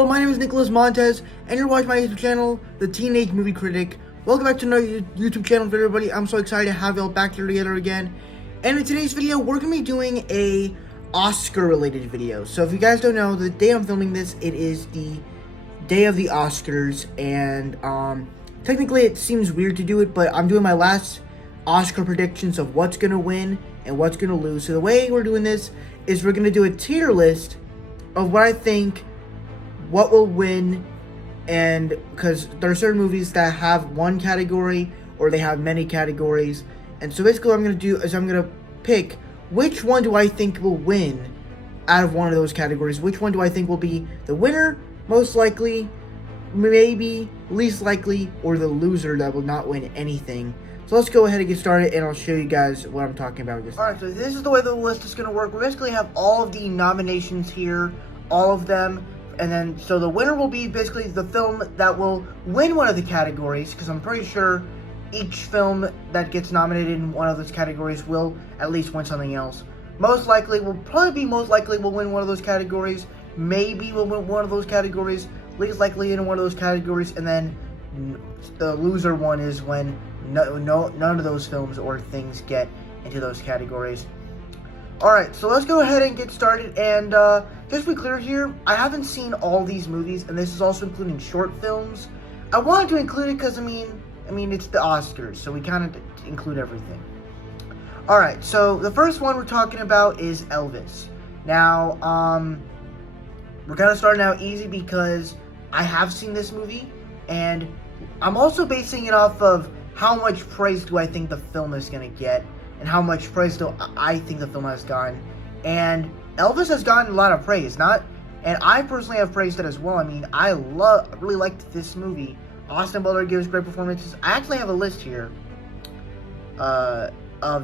world, my name is Nicholas Montez, and you're watching my YouTube channel, The Teenage Movie Critic. Welcome back to another YouTube channel for everybody. I'm so excited to have y'all back here together again. And in today's video, we're going to be doing a Oscar-related video. So if you guys don't know, the day I'm filming this, it is the day of the Oscars. And technically it seems weird to do it, but I'm doing my last Oscar predictions of what's going to win and what's going to lose. So the way we're doing this is we're going to do a tier list of what I think what will win, and because there are certain movies that have one category or they have many categories, and so basically what I'm going to do is I'm going to pick which one do I think will win out of one of those categories, which one do I think will be the winner, most likely, maybe least likely, or the loser that will not win anything. So let's go ahead and get started, and I'll show you guys what I'm talking about. Alright, so this is the way the list is going to work. We basically have all of the nominations here, all of them. And then, so the winner will be basically the film that will win one of the categories, because I'm pretty sure each film that gets nominated in one of those categories will at least win something else. Most likely, will win one of those categories, maybe will win one of those categories, least likely in one of those categories, and then the loser one is when none of those films or things get into those categories. Alright, so let's go ahead and get started, and just to be clear here, I haven't seen all these movies, and this is also including short films. I wanted to include it because, I mean, it's the Oscars, so we kind of include everything. Alright, so the first one we're talking about is Elvis. Now, we're kind of starting out easy because I have seen this movie, and I'm also basing it off of how much praise do I think the film is going to get, and how much praise do I think the film has gotten. And Elvis has gotten a lot of praise, and I personally have praised it as well. I mean, I really liked this movie. Austin Butler gives great performances. I actually have a list here of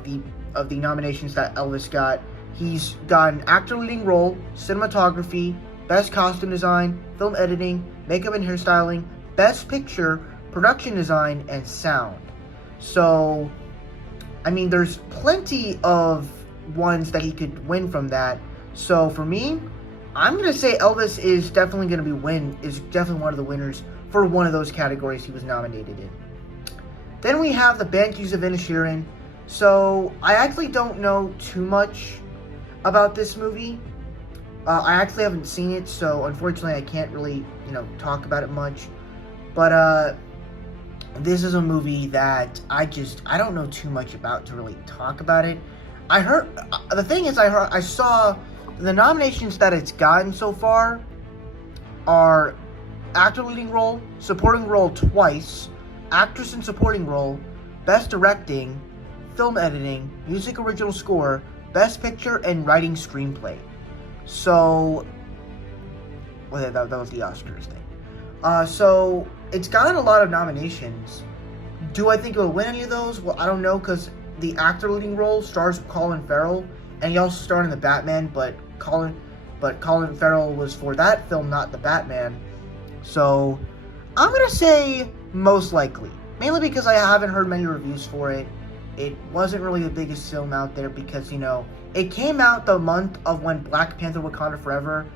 the nominations that Elvis got. He's gotten actor leading role, cinematography, best costume design, film editing, makeup and hairstyling, best picture, production design, and sound. So, I mean, there's plenty of ones that he could win from that. So for me, I'm going to say Elvis is definitely going to is definitely one of the winners for one of those categories he was nominated in. Then we have the Banshees of Inisherin. So I actually don't know too much about this movie. I actually haven't seen it, so unfortunately I can't really, talk about it much. But this is a movie that I don't know too much about to really talk about it. I saw the nominations that it's gotten so far are actor leading role, supporting role twice, actress in supporting role, best directing, film editing, music original score, best picture, and writing screenplay. So, well, that was the Oscars thing. So it's gotten a lot of nominations. Do I think it will win any of those? Well, I don't know, because the actor leading role stars Colin Farrell, and he also starred in the Batman, but Colin Farrell was for that film, not the Batman. So I'm gonna say most likely, mainly because I haven't heard many reviews for it. It wasn't really the biggest film out there because it came out the month of when Black Panther: Wakanda Forever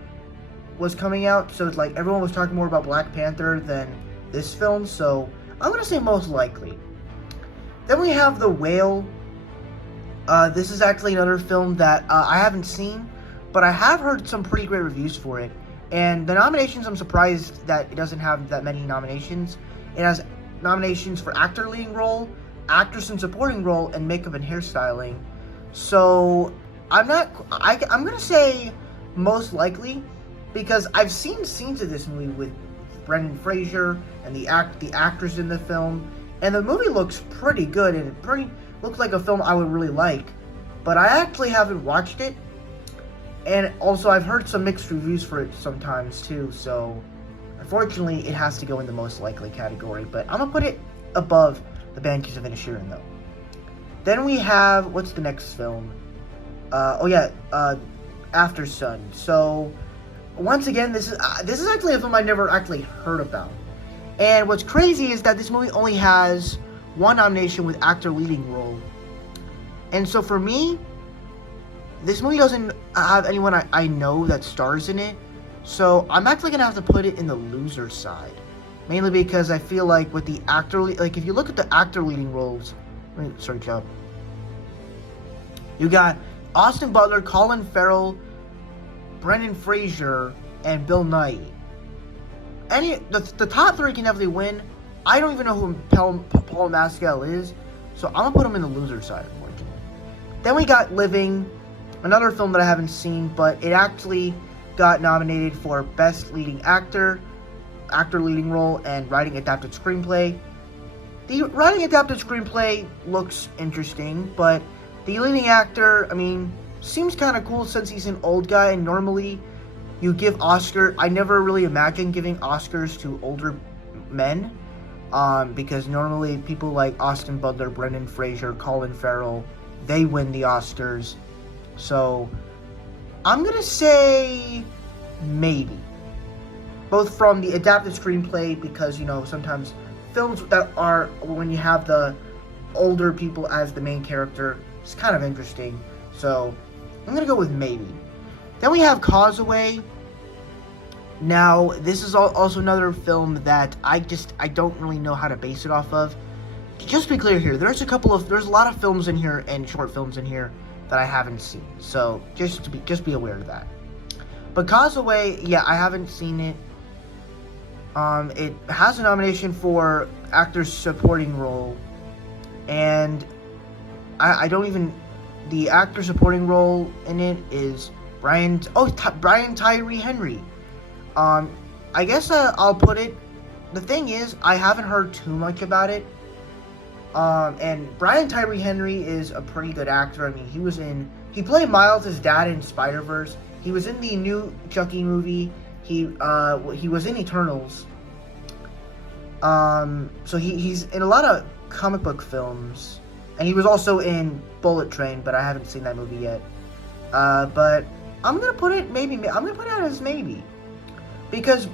was coming out, so it's like everyone was talking more about Black Panther than this film. So I'm gonna say most likely. Then we have The Whale. This is actually another film that I haven't seen, but I have heard some pretty great reviews for it. And the nominations, I'm surprised that it doesn't have that many nominations. It has nominations for actor leading role, actress in supporting role, and makeup and hairstyling. So I'm gonna say most likely, because I've seen scenes of this movie with Brendan Fraser and the actors in the film, and the movie looks pretty good, and it looks like a film I would really like. But I actually haven't watched it, and also I've heard some mixed reviews for it sometimes too, so unfortunately it has to go in the most likely category. But I'm gonna put it above the Banshees of Inisherin though. Then we have, what's the next film? Aftersun. So once again, this is actually a film I never actually heard about. And what's crazy is that this movie only has one nomination with actor leading role. And so for me, this movie doesn't have anyone I know that stars in it. So I'm actually gonna have to put it in the loser side, mainly because I feel like with the actor, like if you look at the actor leading roles, let me search up. You got Austin Butler, Colin Farrell, Brendan Fraser, and Bill Nighy. The top three can definitely win. I don't even know who Paul Mescal is, so I'm gonna put him in the loser side, unfortunately. Then we got Living, another film that I haven't seen, but it actually got nominated for Best Leading Actor, Actor Leading Role, and Writing Adapted Screenplay. The Writing Adapted Screenplay looks interesting, but the leading actor, I mean, seems kind of cool since he's an old guy, and normally you give Oscar. I never really imagine giving Oscars to older men, because normally people like Austin Butler, Brendan Fraser, Colin Farrell, they win the Oscars. So I'm gonna say maybe, both from the adapted screenplay, because sometimes films that are when you have the older people as the main character, it's kind of interesting. So I'm gonna go with maybe. Then we have Causeway. Now, this is also another film that I don't really know how to base it off of. Just to be clear here, there's a lot of films in here and short films in here that I haven't seen. So just be aware of that. But Causeway, yeah, I haven't seen it. It has a nomination for actor supporting role, and I don't even. The actor supporting role in it is Brian Tyree Henry. I guess I'll put it. The thing is, I haven't heard too much about it. And Brian Tyree Henry is a pretty good actor. I mean, he played Miles' dad in Spider-Verse. He was in the new Chucky movie. He was in Eternals. So he's in a lot of comic book films. And he was also in Bullet Train, but I haven't seen that movie yet. But I'm gonna put it maybe. I'm gonna put it as maybe, because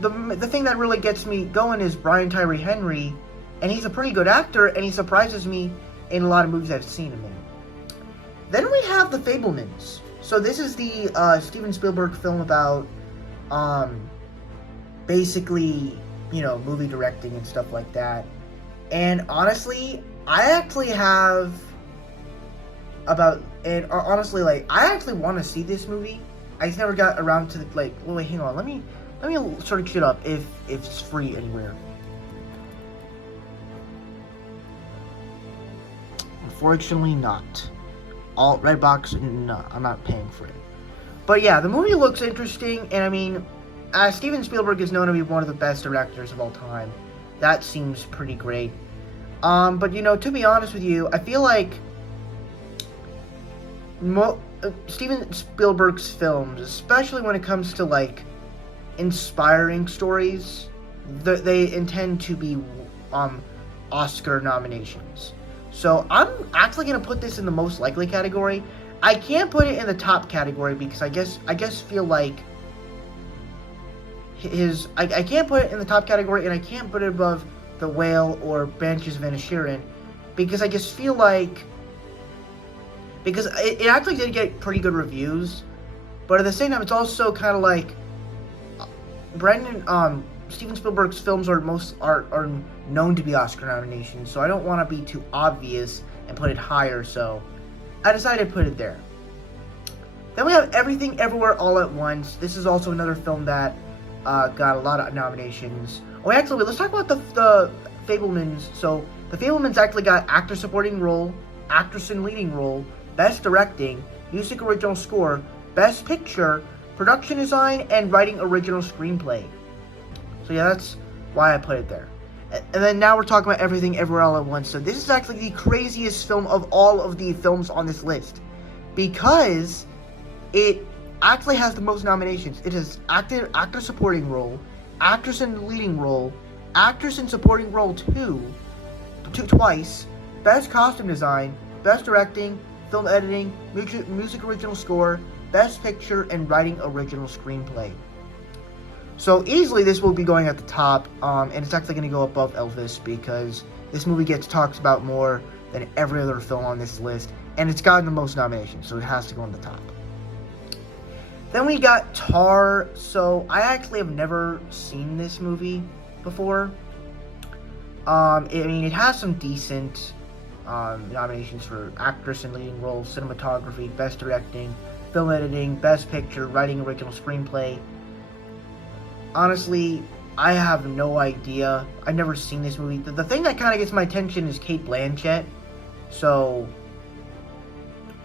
the thing that really gets me going is Brian Tyree Henry, and he's a pretty good actor, and he surprises me in a lot of movies I've seen him in. Then we have The Fabelmans. So this is the Steven Spielberg film about basically movie directing and stuff like that. And honestly, I actually want to see this movie. I just never got around to wait, hang on, let me search it up if it's free anywhere. Unfortunately not. Redbox, no, I'm not paying for it. But yeah, the movie looks interesting, and I mean, Steven Spielberg is known to be one of the best directors of all time. That seems pretty great. But to be honest with you, I feel like Steven Spielberg's films, especially when it comes to inspiring stories, they intend to be Oscar nominations. So I'm actually gonna put this in the most likely category. I can't put it in the top category because I guess feel like I can't put it in the top category, and I can't put it above The Whale or Banshees of Inisherin, because I just feel like, because it actually did get pretty good reviews, but at the same time it's also kind of like Steven Spielberg's films are known to be Oscar nominations, so I don't want to be too obvious and put it higher, so I decided to put it there. Then we have Everything Everywhere All at Once. This is also another film that got a lot of nominations. Oh, actually, let's talk about the Fabelmans. So, the Fabelmans actually got Actor Supporting Role, Actress in Leading Role, Best Directing, Music Original Score, Best Picture, Production Design, and Writing Original Screenplay. So yeah, that's why I put it there. And then now we're talking about Everything Everywhere All at Once. So this is actually the craziest film of all of the films on this list, because it actually has the most nominations. It has Actor Supporting Role, Actress in Leading Role, Actress in Supporting Role twice, Best Costume Design, Best Directing, Film Editing, Music Original Score, Best Picture, and Writing Original Screenplay. So easily this will be going at the top, and it's actually going to go above Elvis, because this movie gets talked about more than every other film on this list, and it's gotten the most nominations, so it has to go on the top. Then we got Tar. So I actually have never seen this movie before. It has some decent nominations for actress in leading role, cinematography, best directing, film editing, best picture, writing original screenplay. Honestly, I have no idea. I've never seen this movie. The thing that kind of gets my attention is Cate Blanchett. So,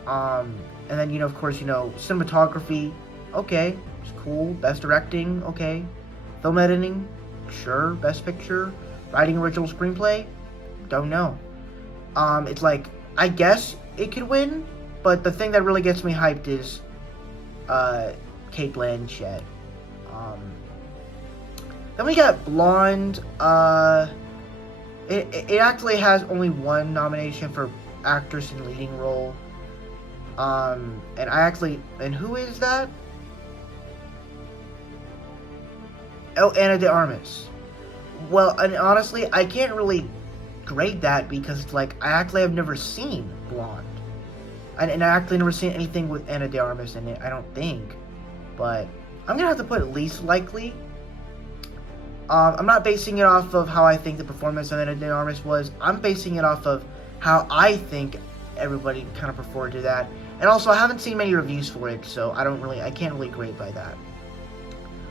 and then, of course, cinematography, okay, it's cool. Best directing, okay. Film editing, sure. Best picture, writing original screenplay, don't know. It's like, I guess it could win, but the thing that really gets me hyped is, Cate Blanchett. Then we got Blonde. It actually has only one nomination for actress in leading role. And who is that? Oh, Ana de Armas. Well, and honestly, I can't really grade that because it's like, I actually have never seen Blonde. And I actually never seen anything with Ana de Armas in it, I don't think. But I'm gonna have to put least likely. I'm not basing it off of how I think the performance of Ana de Armas was. I'm basing it off of how I think everybody kind of performed to that. And also, I haven't seen many reviews for it, so I can't really grade by that.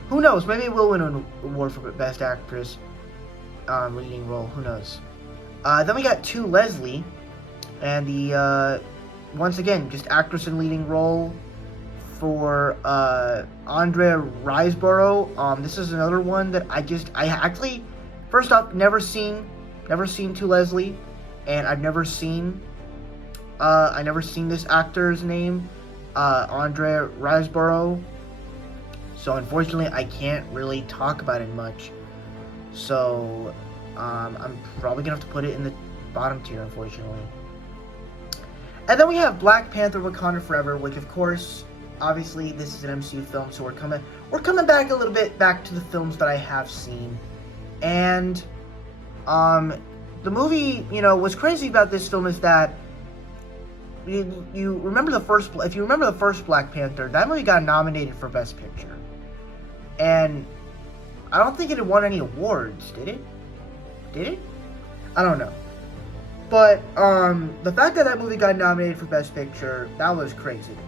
Who knows? Maybe it will win an award for Best Actress leading role. Who knows? Then we got To Leslie, and the once again, just actress in leading role for Andrea Riseborough. This is another one that I actually, first off, never seen To Leslie, and I've never seen this actor's name, Andrea Riseborough. So unfortunately, I can't really talk about it much. So I'm probably gonna have to put it in the bottom tier, unfortunately. And then we have Black Panther: Wakanda Forever, which of course, obviously, this is an MCU film, so we're coming back a little bit back to the films that I have seen. And the movie, what's crazy about this film is that you remember if you remember the first Black Panther, that movie got nominated for Best Picture. And I don't think it won any awards, did it? Did it? I don't know. But the fact that movie got nominated for Best Picture, that was crazy to me.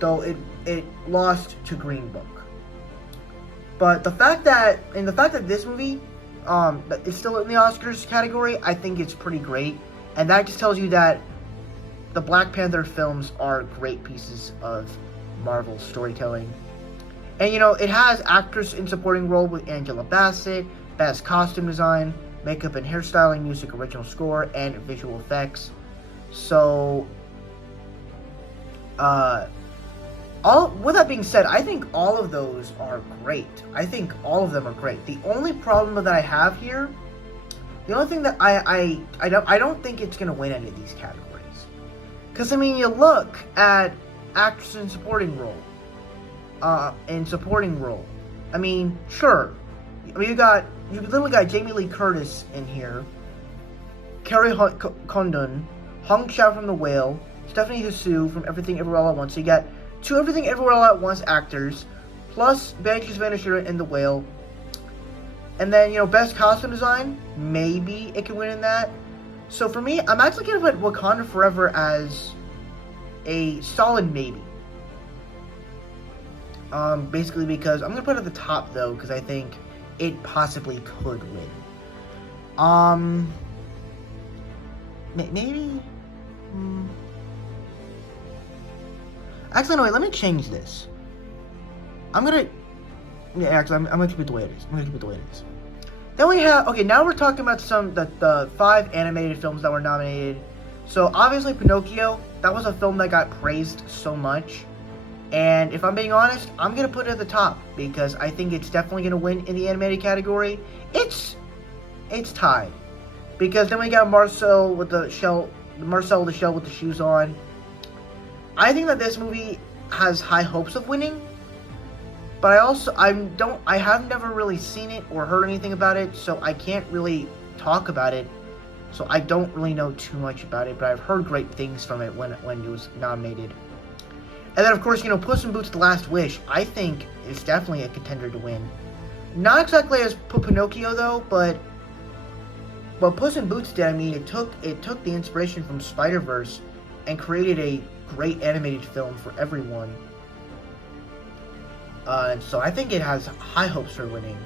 Though it lost to Green Book. But the fact that this movie is still in the Oscars category, I think it's pretty great. And that just tells you that the Black Panther films are great pieces of Marvel storytelling. And it has actress in supporting role with Angela Bassett, best costume design, makeup and hairstyling, music, original score, and visual effects. So, with that being said, I think all of those are great. I think all of them are great. The only problem that I have here, the only thing that I don't think it's gonna win any of these categories. Because you look at actress in supporting role. Sure. You literally got Jamie Lee Curtis in here, Carrie Condon, Hong Chow from The Whale, Stephanie Hsu from Everything Everywhere All at Once. So you got two Everything Everywhere All at Once actors, plus Banshees of Inisherin and The Whale. And then, best costume design, maybe it could win in that. So for me, I'm actually going to put Wakanda Forever as a solid maybe. Basically because, I'm going to put it at the top though, because I think it possibly could win. Maybe? Actually, no, wait, let me change this. I'm gonna keep it the way it is. Then we have, okay, now we're talking about the 5 animated films that were nominated. So, obviously, Pinocchio, that was a film that got praised so much. And if I'm being honest, I'm gonna put it at the top, because I think it's definitely gonna win in the animated category. It's tied. Because then we got Marcel the shell with the shoes on. I think that this movie has high hopes of winning, but I have never really seen it or heard anything about it, so I can't really talk about it. So I don't really know too much about it, but I've heard great things from it when it was nominated. And then, of course, Puss in Boots: The Last Wish, I think, is definitely a contender to win. Not exactly as Pinocchio, though, but what Puss in Boots did, I mean, it took the inspiration from Spider-Verse and created a great animated film for everyone. So I think it has high hopes for winning.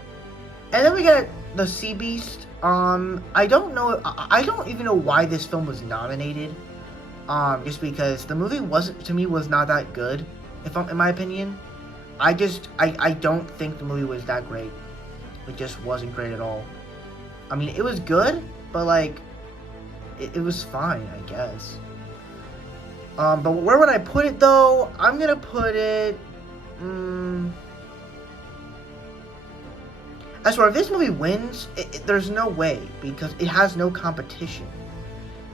And then we got The Sea Beast. I don't know. I don't even know why this film was nominated. Just because the movie was not that good, in my opinion. I don't think the movie was that great. It just wasn't great at all. I mean, it was good, but like, it was fine, I guess. But where would I put it though? I'm gonna put it. I swear, if this movie wins, there's no way, because it has no competition.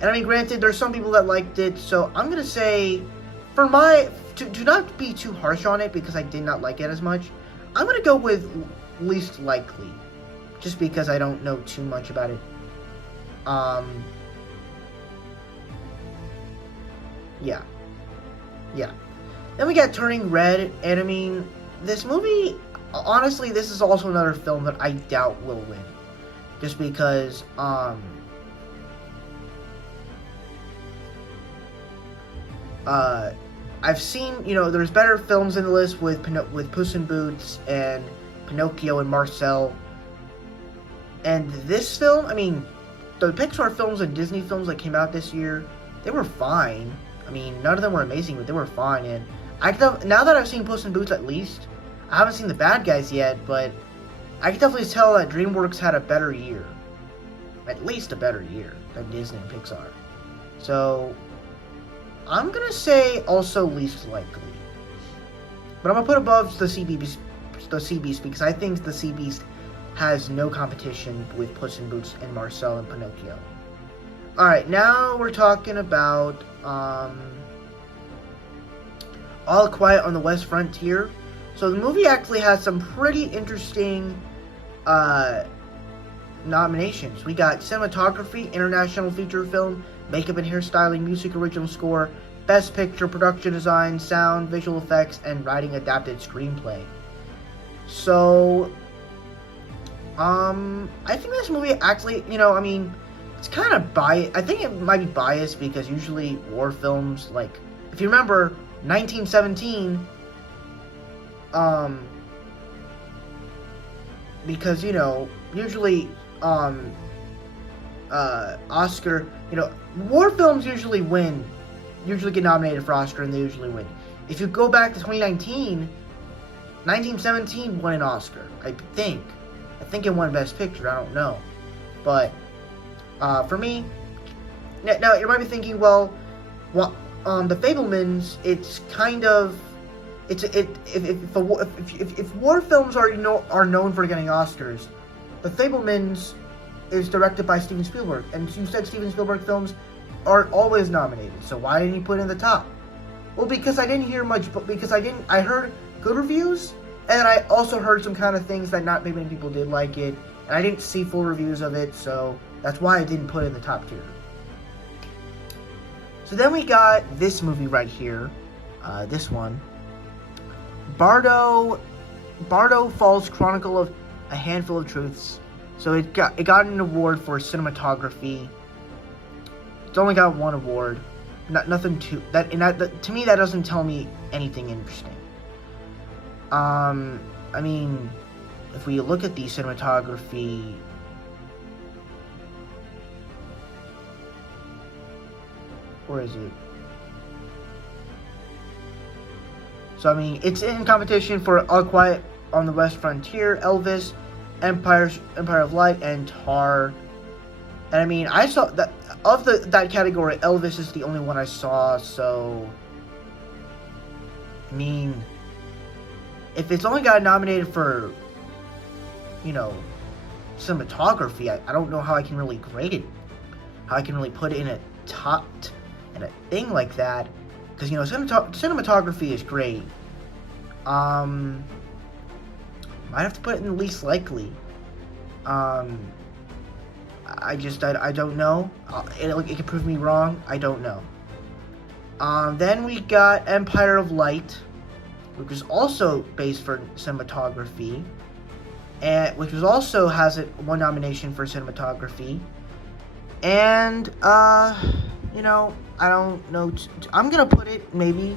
And I mean, granted, there's some people that liked it, so I'm gonna say, to not be too harsh on it, because I did not like it as much, I'm gonna go with least likely, just because I don't know too much about it. Yeah. Then we got Turning Red, and I mean, this movie, honestly, this is also another film that I doubt will win, just because, I've seen, there's better films in the list with Puss in Boots and Pinocchio and Marcel. And this film, I mean, the Pixar films and Disney films that came out this year, they were fine. I mean, none of them were amazing, but they were fine. And now that I've seen Puss in Boots, at least, I haven't seen The Bad Guys yet, but I can definitely tell that DreamWorks had a better year. At least a better year than Disney and Pixar. So I'm gonna say also least likely, but I'm gonna put above the Sea Beast because I think the Sea Beast has no competition with Puss in Boots and Marcel and Pinocchio. All right, now we're talking about All Quiet on the West Frontier. So the movie actually has some pretty interesting nominations. We got cinematography, international feature film, makeup and hairstyling, music, original score, best picture, production design, sound, visual effects, and writing adapted screenplay. So, I think this movie actually, I mean, it's kind of biased. I think it might be biased because usually war films, like, if you remember, 1917, because, usually, Oscar, war films usually get nominated for Oscar, and they usually win. If you go back to 2019, 1917 won an Oscar, I think. I think it won Best Picture, I don't know. But, for me, now you might be thinking, well, the Fabelmans, it's kind of, if war films are known for getting Oscars, the Fabelmans is directed by Steven Spielberg, and you said Steven Spielberg films aren't always nominated, so why didn't he put it in the top? Well, because I didn't hear much, I heard good reviews, and I also heard some kind of things that not many people did like it, and I didn't see full reviews of it, so that's why I didn't put it in the top tier. So then we got this movie right here, this one, Bardo Falls Chronicle of a Handful of Truths. So it got an award for cinematography. It's only got one award. Nothing to that to me, that doesn't tell me anything interesting. I mean, if we look at the cinematography, where is it? So I mean, it's in competition for All Quiet on the West Frontier, Elvis, Empire of Light, and Tar. And I mean, I saw that of that category, Elvis is the only one I saw. So I mean, if it's only got nominated for, cinematography, I don't know how I can really grade it, how I can really put it in a top in a thing like that, because cinematography is great. Might have to put it in least likely. I don't know. It could prove me wrong. I don't know. Then we got Empire of Light, which is also based for cinematography, and which was also has one nomination for cinematography. And you know, I don't know. I'm gonna put it maybe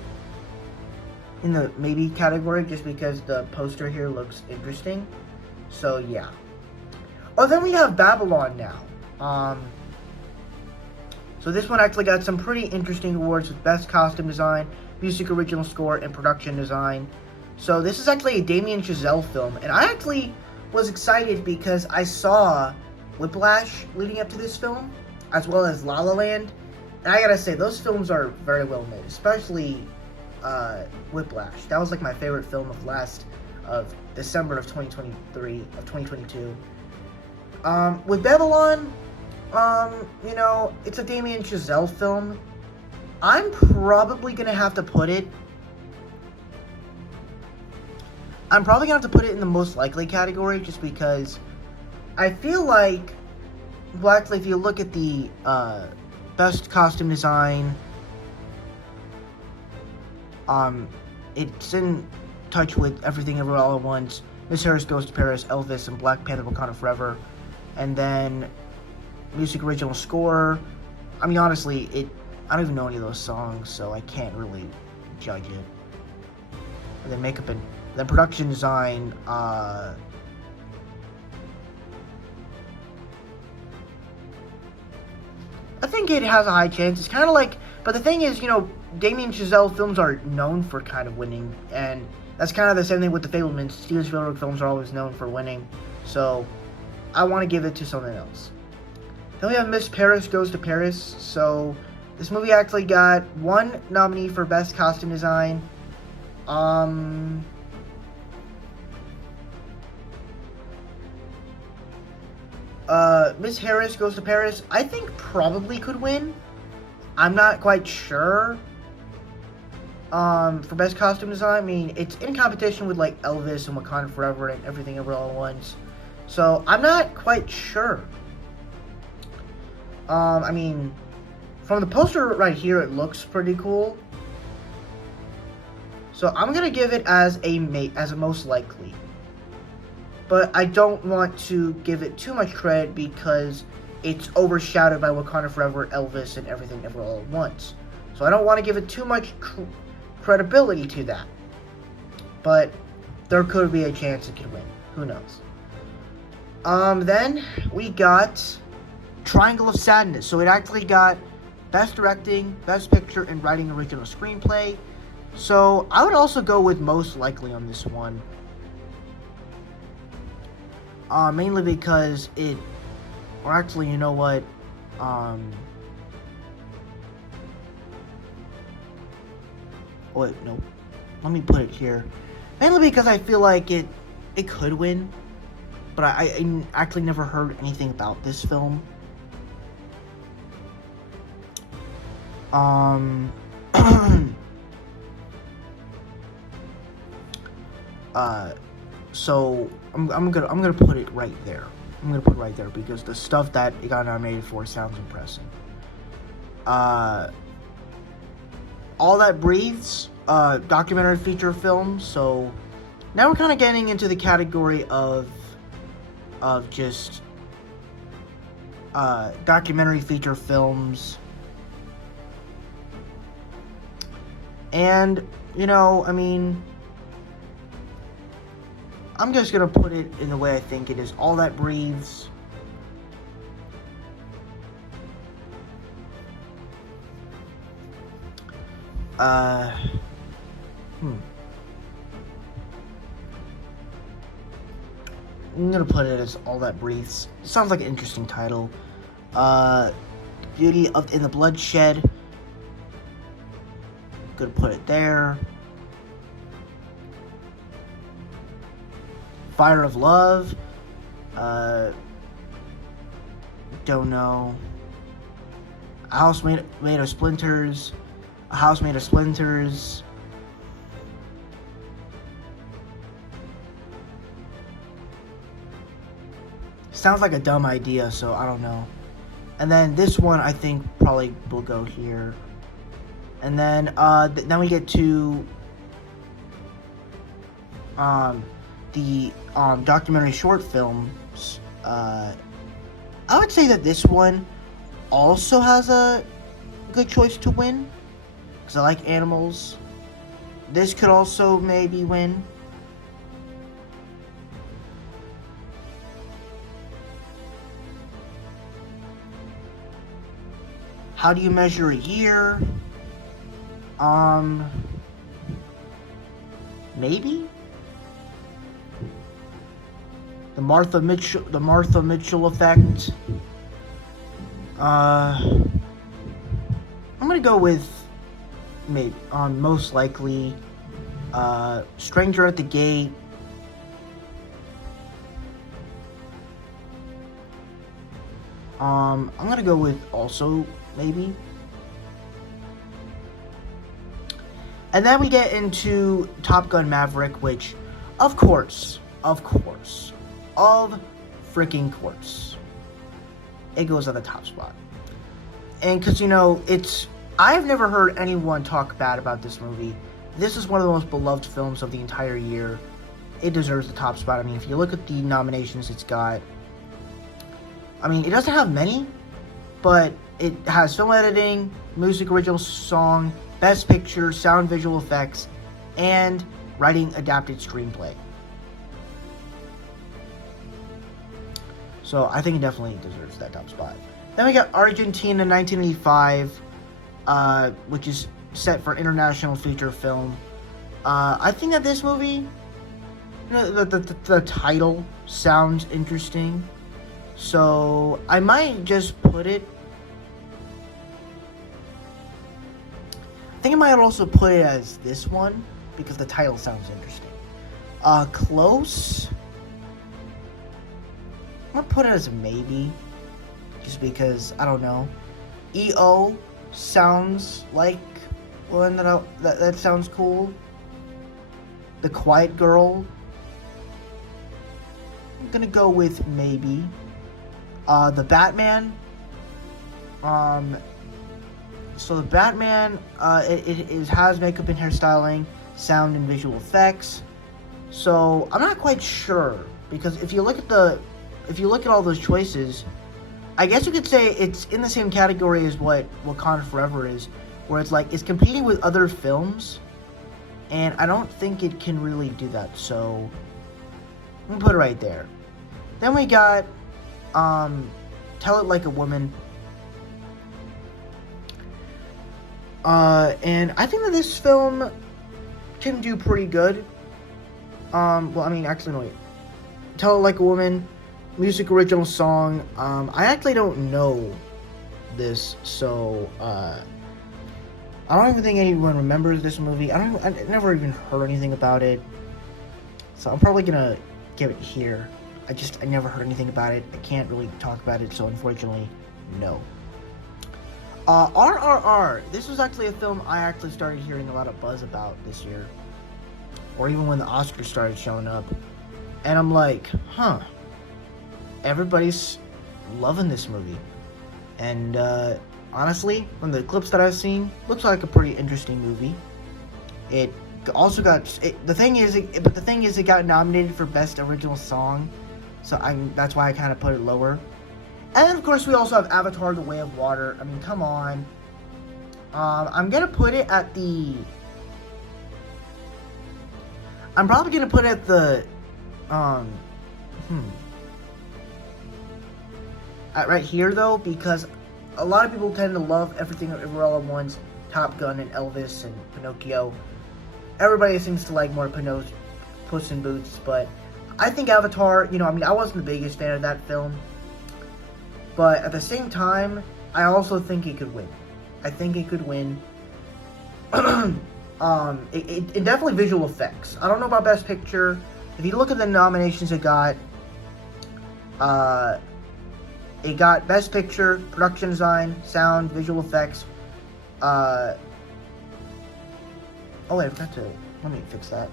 in the maybe category just because the poster here looks interesting. So yeah. Oh, then we have Babylon now. So this one actually got some pretty interesting awards with Best Costume Design, Music Original Score, and Production Design. So this is actually a Damien Chazelle film, and I actually was excited because I saw Whiplash leading up to this film, as well as La La Land, and I gotta say, those films are very well made, especially Whiplash. That was like my favorite film of December of 2022. With Babylon, you know, it's a Damien Chazelle film. I'm probably gonna have to put it. I'm probably gonna have to put it in the most likely category, just because I feel like, well, actually, if you look at the best costume design, it's in touch with Everything Everywhere All at Once, Miss Harris Goes to Paris, Elvis, and Black Panther: Wakanda Forever. And then Music Original Score, I mean, honestly, I don't even know any of those songs, so I can't really judge it. And then makeup and then production design, I think it has a high chance. It's kind of like, but the thing is, you know, Damien Chazelle films are known for kind of winning, and that's kind of the same thing with the Fabelmans. Steven Spielberg films are always known for winning, so I want to give it to something else. Then we have Miss Paris Goes to Paris. So this movie actually got one nominee for Best Costume Design. Miss Harris Goes to Paris, I think probably could win. I'm not quite sure. For Best Costume Design, I mean, it's in competition with like Elvis and Wakanda Forever and Everything Everywhere All at Once. So I'm not quite sure. I mean, from the poster right here, it looks pretty cool. So I'm gonna give it as a most likely. But I don't want to give it too much credit because it's overshadowed by Wakanda Forever, Elvis, and Everything Everywhere All at Once. So I don't want to give it too much credibility to that. But there could be a chance it could win. Who knows? Then we got Triangle of Sadness. So it actually got Best Directing, Best Picture, and Writing Original Screenplay. So I would also go with most likely on this one. Mainly because or actually, you know what? Wait, no. Let me put it here. Mainly because I feel like it could win. But I actually never heard anything about this film. So I'm gonna put it right there. I'm gonna put it right there because the stuff that it got nominated for sounds impressive. All That Breathes, documentary feature film. So now we're kind of getting into the category of just documentary feature films. And, you know, I mean, I'm just gonna put it in the way I think it is. All That Breathes. I'm gonna put it as All That Breathes. Sounds like an interesting title. Beauty in the Bloodshed. Gonna put it there. Fire of Love. Don't know. A House Made of Splinters. A House Made of Splinters. Sounds like a dumb idea, so I don't know. And then this one I think probably will go here. And then then we get to the documentary short films. I would say that this one also has a good choice to win, because I like animals. This could also maybe win. How do you measure a year? Maybe? The Martha Mitchell effect. I'm gonna go with maybe most likely Stranger at the Gate. I'm gonna go with also maybe. And then we get into Top Gun Maverick, which, of course, freaking course, it goes at the top spot. And because, you know, I've never heard anyone talk bad about this movie. This is one of the most beloved films of the entire year. It deserves the top spot. I mean, if you look at the nominations it's got, I mean, it doesn't have many, but it has film editing, music original song, best picture, sound visual effects, and writing adapted screenplay. So I think it definitely deserves that top spot. Then we got Argentina 1985, which is set for international feature film. I think that this movie, you know, the title sounds interesting, so I might just put it. I think I might also put it as this one because the title sounds interesting. Close. I'm gonna put it as a maybe, just because I don't know. EO sounds like one that sounds cool. The Quiet Girl, I'm gonna go with maybe. The Batman. So the Batman, it has makeup and hairstyling, sound and visual effects. So I'm not quite sure, because if you look at all those choices, I guess you could say it's in the same category as what Wakanda Forever is, where it's like it's competing with other films, and I don't think it can really do that. So I'm gonna put it right there. Then we got Tell It Like a Woman. And I think that this film can do pretty good. Well, I mean, actually, no, wait. Tell It Like a Woman, music original song. I actually don't know this, so, I don't even think anyone remembers this movie. I never even heard anything about it. So I'm probably gonna give it here. I never heard anything about it. I can't really talk about it, so unfortunately, no. RRR. This was actually a film I actually started hearing a lot of buzz about this year. Or even when the Oscars started showing up. And I'm like, huh. Everybody's loving this movie. And, honestly, from the clips that I've seen, looks like a pretty interesting movie. It also got... the thing is, it got nominated for Best Original Song. So that's why I kind of put it lower. And then, of course, we also have Avatar: The Way of Water. I mean, come on. I'm going to put it at the... I'm probably going to put it at the... At right here, though, because a lot of people tend to love Everything Everywhere All at Once, Top Gun, and Elvis, and Pinocchio. Everybody seems to like more Puss in Boots, but I think Avatar, you know, I mean, I wasn't the biggest fan of that film. But at the same time, I also think it could win. I think it could win. It definitely visual effects. I don't know about Best Picture. If you look at the nominations it got Best Picture, Production Design, Sound, Visual Effects. Oh wait, I forgot to. Let me fix that.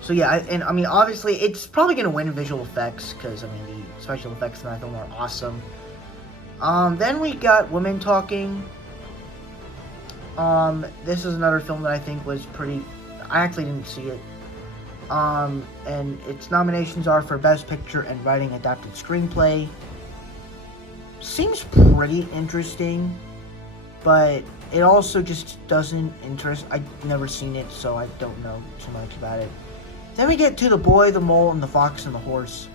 So yeah, I mean, obviously, it's probably going to win visual effects, because, I mean, the special effects in that film are awesome. Then we got Women Talking. This is another film that I think was pretty... I actually didn't see it. And its nominations are for Best Picture and Writing Adapted Screenplay. Seems pretty interesting, but it also just doesn't interest... I've never seen it, so I don't know too much about it. Then we get to The Boy, the Mole, and the Fox and the Horse.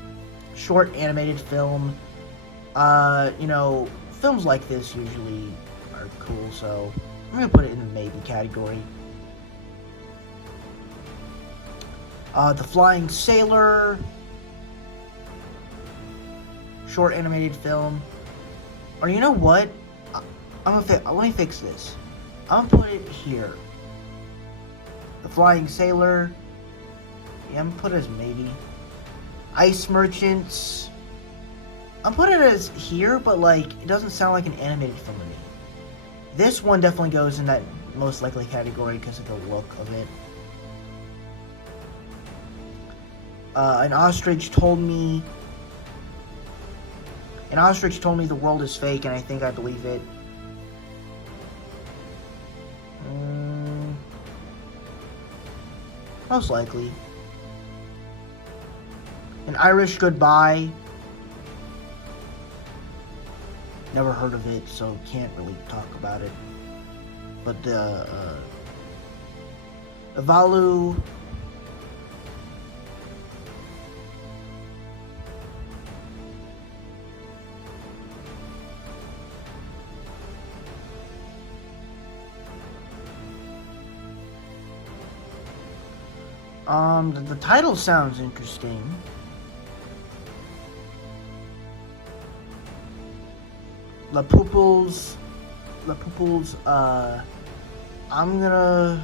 Short animated film. Films like this usually are cool, so I'm gonna put it in the maybe category. The Flying Sailor. Short animated film. Or you know what? Let me fix this. I'm gonna put it here. The Flying Sailor. Yeah, I'm gonna put it as maybe. Ice Merchants. I'm putting it as here, but it doesn't sound like an animated film to me. This one definitely goes in that most likely category because of the look of it. An ostrich told me the world is fake, and I think I believe it. Most likely. An Irish Goodbye. Never heard of it, so can't really talk about it. But the Avalu. The title sounds interesting. La Pupils, I'm gonna...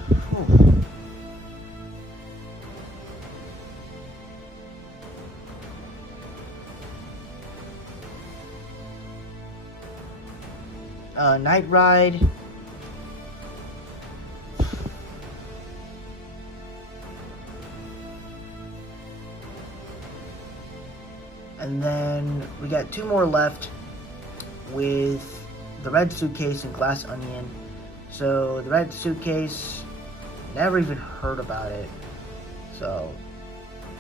Night Ride. And then we got two more left with The Red Suitcase and Glass Onion. So The Red Suitcase, never even heard about it. So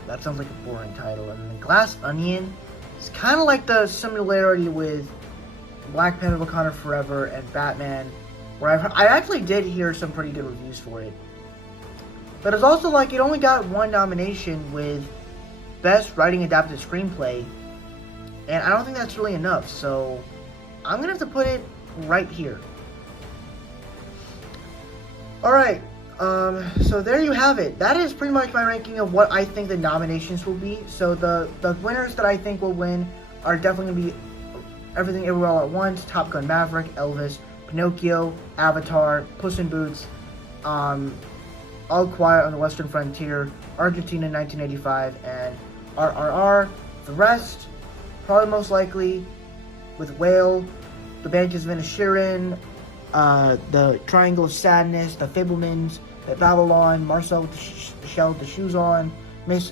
that sounds like a boring title. And then Glass Onion is kind of like the similarity with Black Panther: Wakanda Forever and Batman, where I actually did hear some pretty good reviews for it. But it's also it only got one nomination with Best Writing Adapted Screenplay, and I don't think that's really enough, so I'm gonna have to put it right here. Alright, so there you have it. That is pretty much my ranking of what I think the nominations will be. So the winners that I think will win are definitely gonna be Everything Everywhere All at Once, Top Gun Maverick, Elvis, Pinocchio, Avatar, Puss in Boots, All Quiet on the Western Frontier, Argentina 1985, and RRR. The rest, probably most likely, with Whale, the Banshees of Inisherin, the Triangle of Sadness, the Fabelmans, the Babylon, Marcel with the shell with the shoes on, Miss,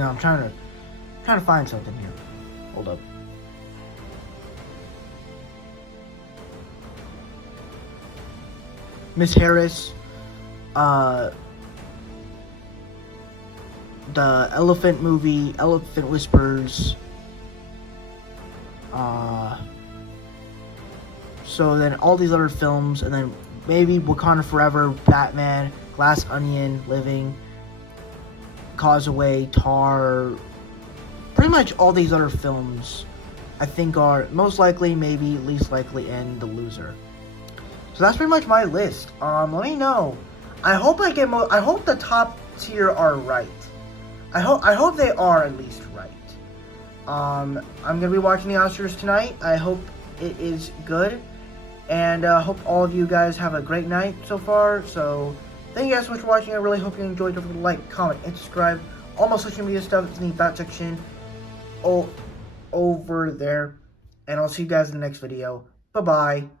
I'm trying to find something here. Hold up. Miss Harris, the Elephant movie, Elephant Whispers. So then all these other films, and then maybe Wakanda Forever, Batman, Glass Onion, Living, Causeway, Tar, pretty much all these other films I think are most likely, maybe least likely, and The Loser. So that's pretty much my list. Let me know. I hope I get I hope the top tier are right. I hope they are at least right. I'm gonna be watching the Oscars tonight. I hope it is good, and hope all of you guys have a great night so far. So Thank you guys so much for watching. I really hope you enjoyed. Don't forget to like, comment, and subscribe. All my social media stuff is in the about section over there. And I'll see you guys in the next video. Bye-bye.